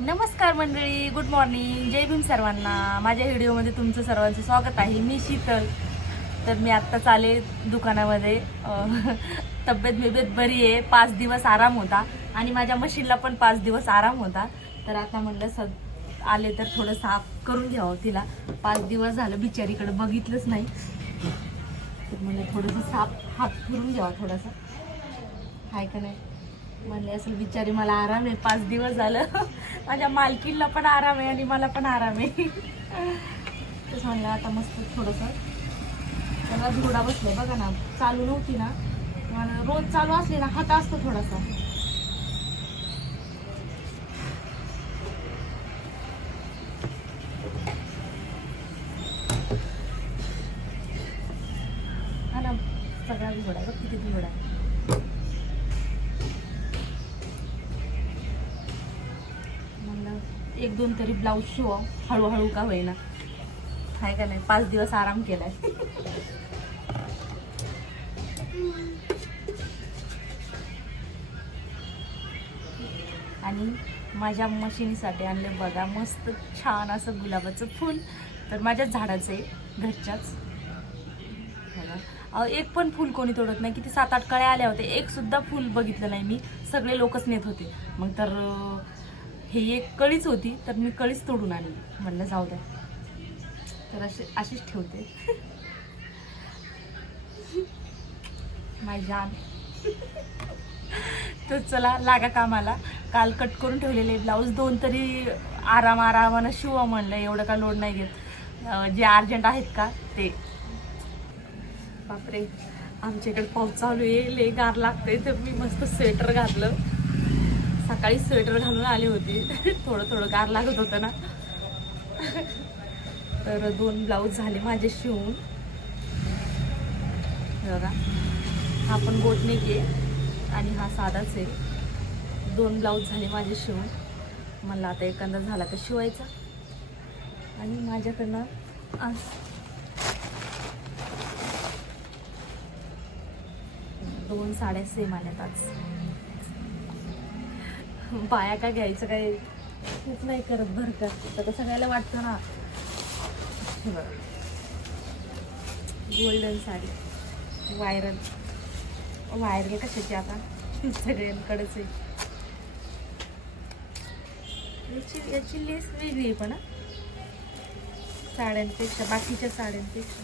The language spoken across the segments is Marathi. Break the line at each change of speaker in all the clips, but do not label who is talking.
नमस्कार मंडळी गुड मॉर्निंग जय भीम सर्वांना. माझ्या व्हिडिओमध्ये तुमचं सर्वांचं स्वागत आहे. मी शीतल. तर मी आत्ताच आले दुकानामध्ये. तब्येत बिब्येत बरी आहे. पाच दिवस आराम होता. आणि माझ्या मशीनला पण पाच दिवस आराम होता. तर आता म्हणलं स आले तर थोडं साफ करून घ्यावं तिला. पाच दिवस झालं बिचारीकडं बघितलंच नाही. तर म्हणलं थोडंसं साफ हात फिरून घ्यावा थोडासा. हाय का नाही? म्हणले असेल बिचारी मला आराम आहे. पाच दिवस झालं. माझ्या मालकीला पण आराम आहे आणि मला पण आराम आहे. तेच म्हणलं आता मस्त थोडंसं. त्याला झोडा बसलाय बघा ना. चालू नव्हती ना. मला रोज चालू असली ना हात असतो थोडासा. हा ना. सगळा घोडा बघ किती घोडा एक दोन तरी ब्लाऊज शिवा हळूहळू का होईना. हाय का नाही? पाच दिवस आराम केलाय. आणि माझ्या मशिनीसाठी आणले बघा मस्त छान असं गुलाबाचं फूल. तर माझ्याच झाडाचं आहे घरच्याच. एक पण फुल कोणी तोडत नाही. किती सात आठ कळ्या आल्या होत्या. एक सुद्धा फुल बघितलं नाही मी. सगळे लोकच नेत होते. मग तर हे एक कळीच होती तर मी कळीच तोडून आणली. म्हणलं जाऊ द्या. तर असे अशीच ठेवते. माय जान तर चला लागा कामाला. काल कट करून ठेवलेले ब्लाऊज. दोन तरी आराम आरामानं शिवा म्हणलं. एवढं का लोड नाही घेत. जे अर्जंट आहेत का ते. बापरे. आमच्याकडे पाऊस चालू आहे. ले गार लागतंय. तर मी मस्त स्वेटर घातलं. सकाळी स्वेटर घालून आले होते. थोडं थोडं गार लागत होतं ना. तर दोन ब्लाऊज झाले माझे शिवून. बघा. हा पण बोटनेक आहे आणि हा साधाच आहे. दोन ब्लाऊज झाले माझे शिवून. मला आता एकंदर झाला तर शिवायचा. आणि माझ्याकडनं आज दोन साड्या सेम आल्यात आज. बाया का घ्यायचं काय? खूप नाही करत बरं का. आता तर सगळ्याला वाटतं ना. गोल्डन साडी. व्हायरल व्हायरल कशाची आता? सगळ्यांकडेच आहे. याची याची लेस वेगळी आहे पण साड्यांपेक्षा बाकीच्या साड्यांपेक्षा.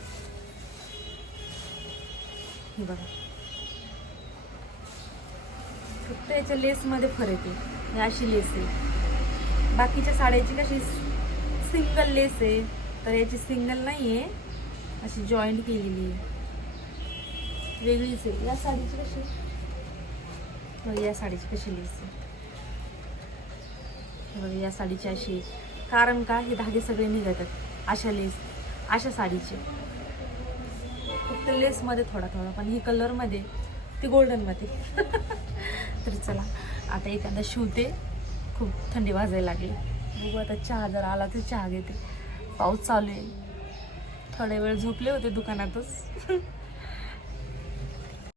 हे बघा. फक्त याच्या लेसमध्ये फरक आहे. हे अशी लेस आहे. बाकीच्या साड्याची कशी सिंगल लेस आहे. तर याची सिंगल नाही आहे अशी जॉईंट केलेली आहे. वेगळीच आहे. या साडीची कशी? या साडीची कशी लेस आहे. या साडीची अशी कारण का? हे धागे सगळे निघतात अशा लेस अशा साडीचे. फक्त लेसमध्ये थोडा थोडा. पण ही कलरमध्ये ती गोल्डनमध्ये तर चला आता एखादा शिवते. खूप थंडी वाजायला लागली. बघू आता चहा जर आला तर चहा घेते. पाऊस चालू आहे. थोडे वेळ झोपले होते दुकानातच.